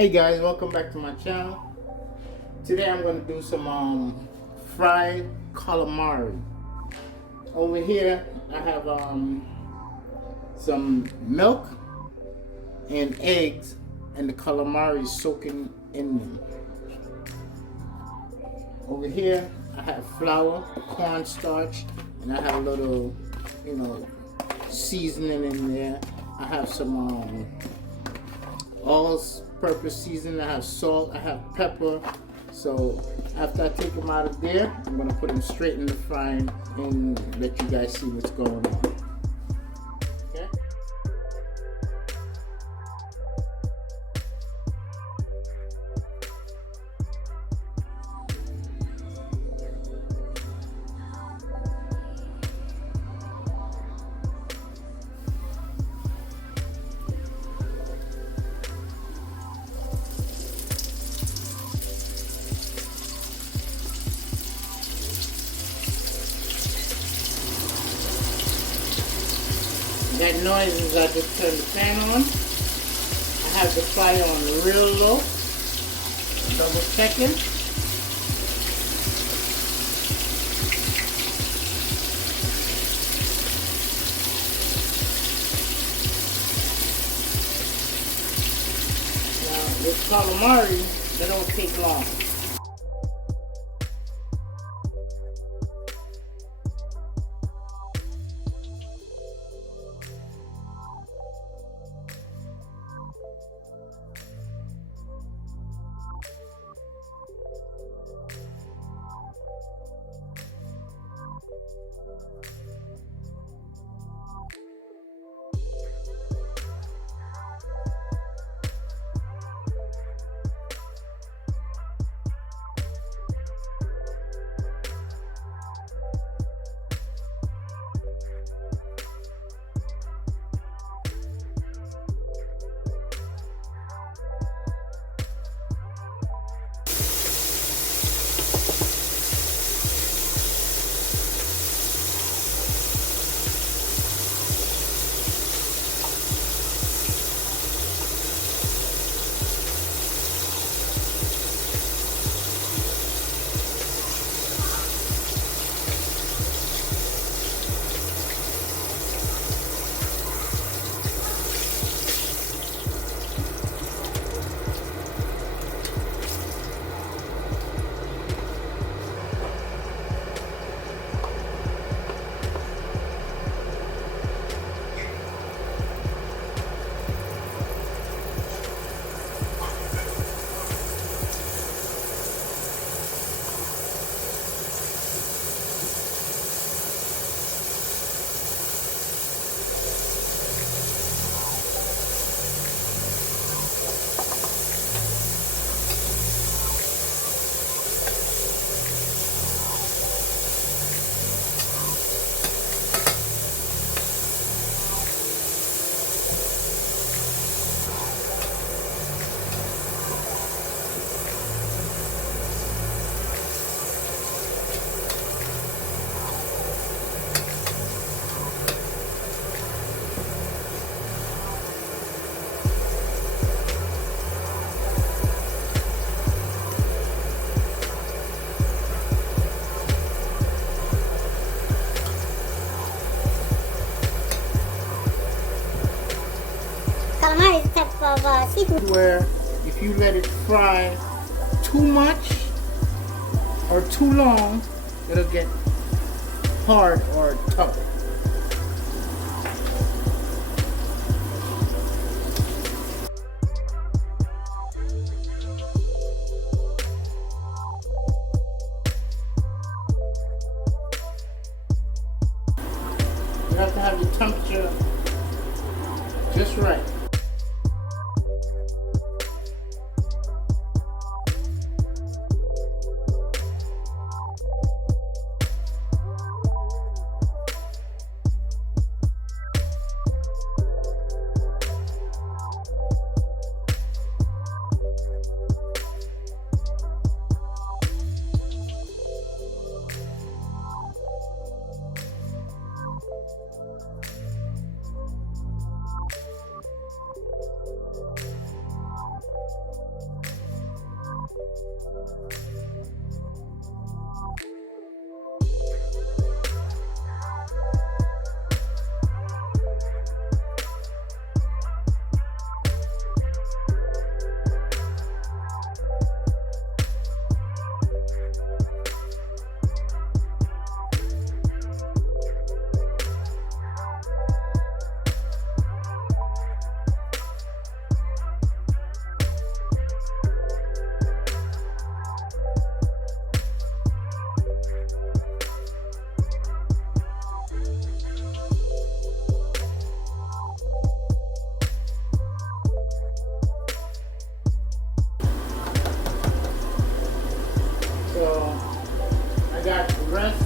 Hey guys, welcome back to my channel. Today I'm going to do some fried calamari. Over here I have some milk and eggs, and the calamari is soaking in them. Over here I have flour, cornstarch, and I have a little, seasoning in there. I have some all-purpose seasoning. I have salt, I have pepper. So after I take them out of there, I'm gonna put them straight in the frying and let you guys see what's going on. Okay. That noise is I just turned the fan on. I have the fire on real low. Double checking. Now this calamari, they don't take long. Calamari is a type of seafood. Where if you let it fry too much or too long, it'll get hard or tough. You have to have the temperature just right. So I got the rest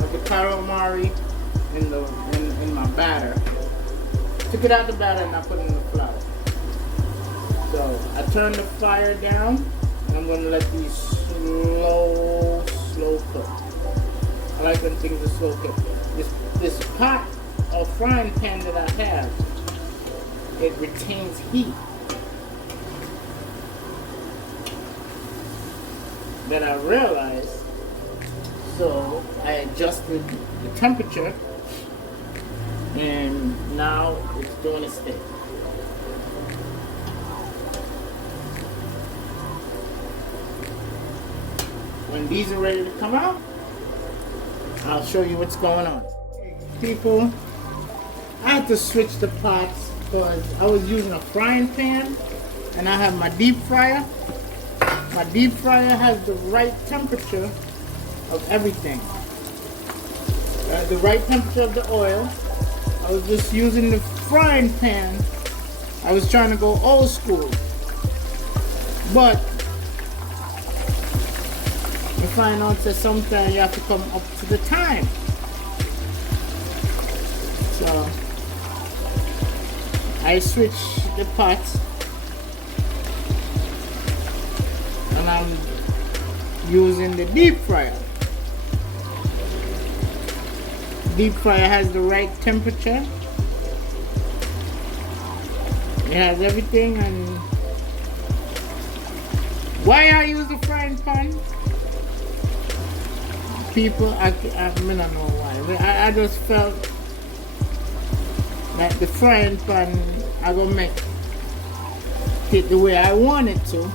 of the calamari in my batter. Took it out the batter and I put it in the flour. So I turned the fire down and I'm gonna let these slow cook. I like when things are slow cooked. This pot or frying pan that I have, it retains heat. That I realized, so I adjusted the temperature and now it's doing its thing. When these are ready to come out, I'll show you what's going on. People, I had to switch the pots because I was using a frying pan and I have my deep fryer. My deep fryer has the right temperature of everything. The right temperature of the oil. I was just using the frying pan. I was trying to go old school. But you find out that sometimes you have to come up to the time. So I switched the pots. And I'm using the deep fryer. Deep fryer has the right temperature. It has everything. And why I use the frying pan? People, I don't know why. I just felt that the frying pan I gonna make it the way I want it to.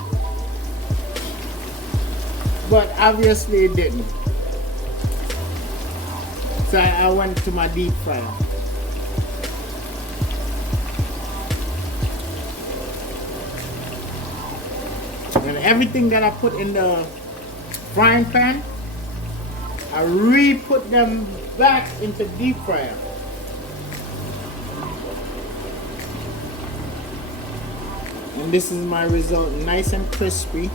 But obviously it didn't. So I went to my deep fryer. And everything that I put in the frying pan, I re-put them back into deep fryer. And this is my result, nice and crispy.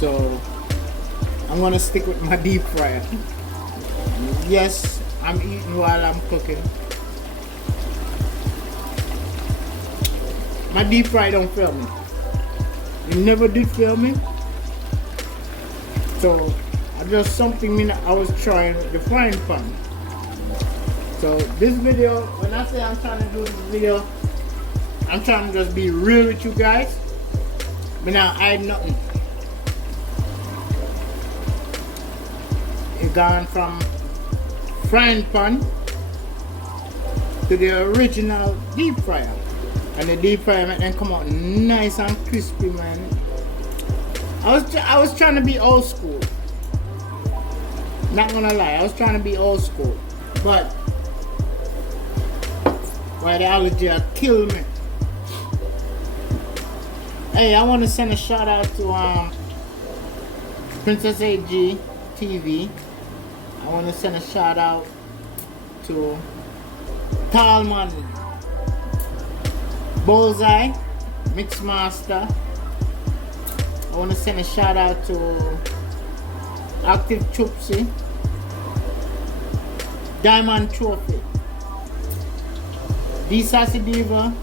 So I'm gonna stick with my deep fryer. Yes, I'm eating while I'm cooking. My deep fryer don't fail me. It never did fail me. So I just something I was trying the frying pan. So this video, when I say I'm trying to do this video, I'm trying to just be real with you guys. But now I hide nothing. It gone from frying pan to the original deep fryer. And the deep fryer then come out nice and crispy, man. I was trying to be old school. Not gonna lie, I was trying to be old school. But why the allergy killed me. Hey, I want to send a shout out to Princess AG TV. I want to send a shout out to Talman, Bullseye, Mixmaster. I want to send a shout out to Active Chupsy, Diamond Trophy, D Sassy Diva,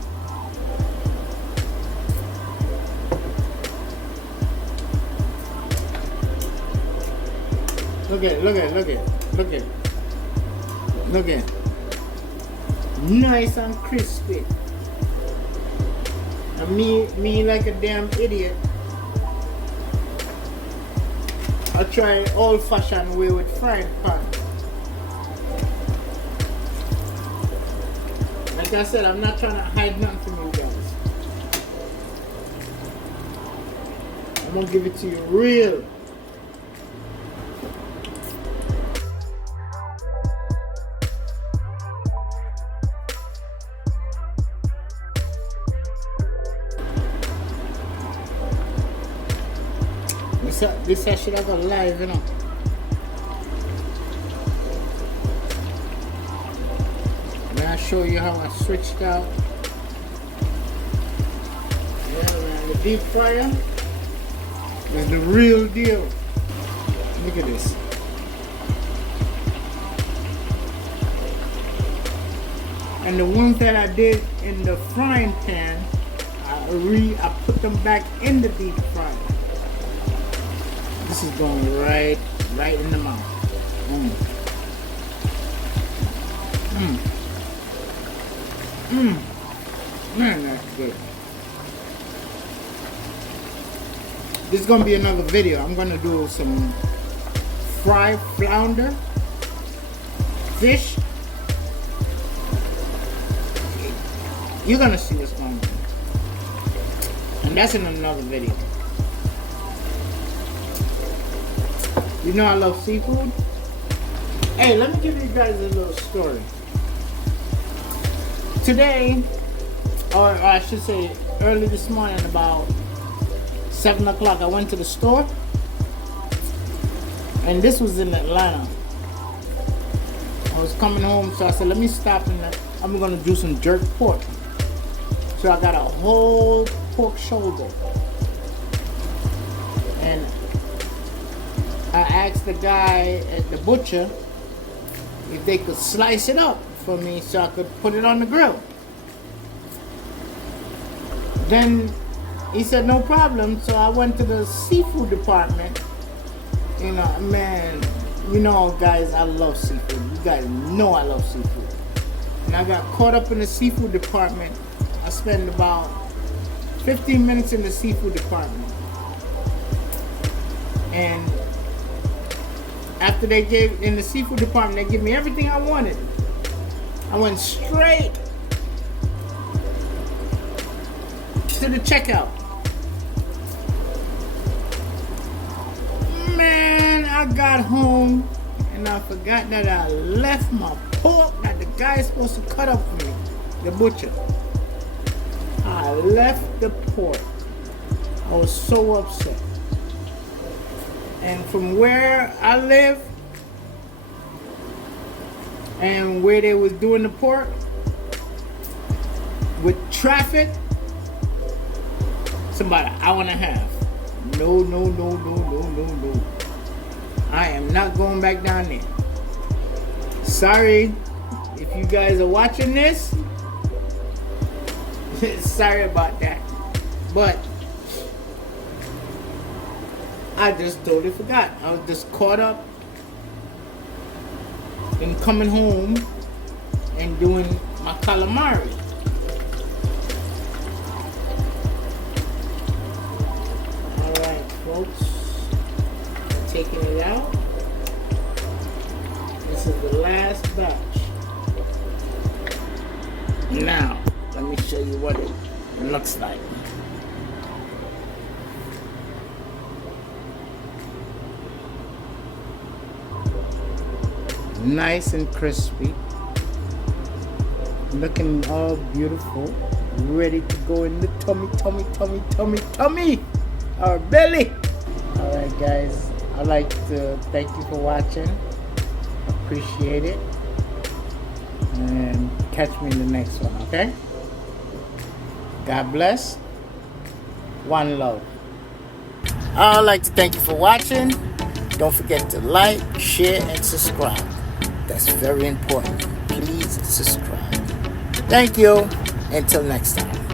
look at it. Nice and crispy. And me like a damn idiot, I try old-fashioned way with frying pan. Like I said, I'm not trying to hide nothing from you guys. I'm gonna give it to you real. This I should have gone live, you know. Then I'll show you how I switched out. Yeah, man, the deep fryer is the real deal. Look at this. And the ones that I did in the frying pan, I put them back in the deep fryer. This is going right in the mouth. Man, that's good. This is gonna be another video. I'm gonna do some fried flounder, fish. You're gonna see what's going on. And that's in another video. You know I love seafood. Hey, let me give you guys a little story. Today, or I should say early this morning, about 7 o'clock, I went to the store. And this was in Atlanta. I was coming home, so I said, let me stop and I'm gonna do some jerk pork. So I got a whole pork shoulder. And I asked the guy at the butcher if they could slice it up for me so I could put it on the grill. Then he said no problem, so I went to the seafood department. You know, man, you know guys, I love seafood. You guys know I love seafood. And I got caught up in the seafood department. I spent about 15 minutes in the seafood department. And after they gave, in the seafood department, they gave me everything I wanted. I went straight to the checkout. Man, I got home and I forgot that I left my pork that the guy is supposed to cut up for me, the butcher. I left the pork. I was so upset. And from where I live and where they was doing the pork, with traffic, it's about an hour and a half. No. I am not going back down there. Sorry if you guys are watching this. Sorry about that. But I just totally forgot. I was just caught up in coming home and doing my calamari. Alright, folks. Taking it out. This is the last batch. Now, let me show you what it looks like. Nice and crispy, looking all beautiful, ready to go in the tummy, our belly. All right, guys, I'd like to thank you for watching. Appreciate it, and catch me in the next one. Okay? God bless. One love. I'd like to thank you for watching. Don't forget to like, share, and subscribe. That's very important. Please subscribe. Thank you. Until next time.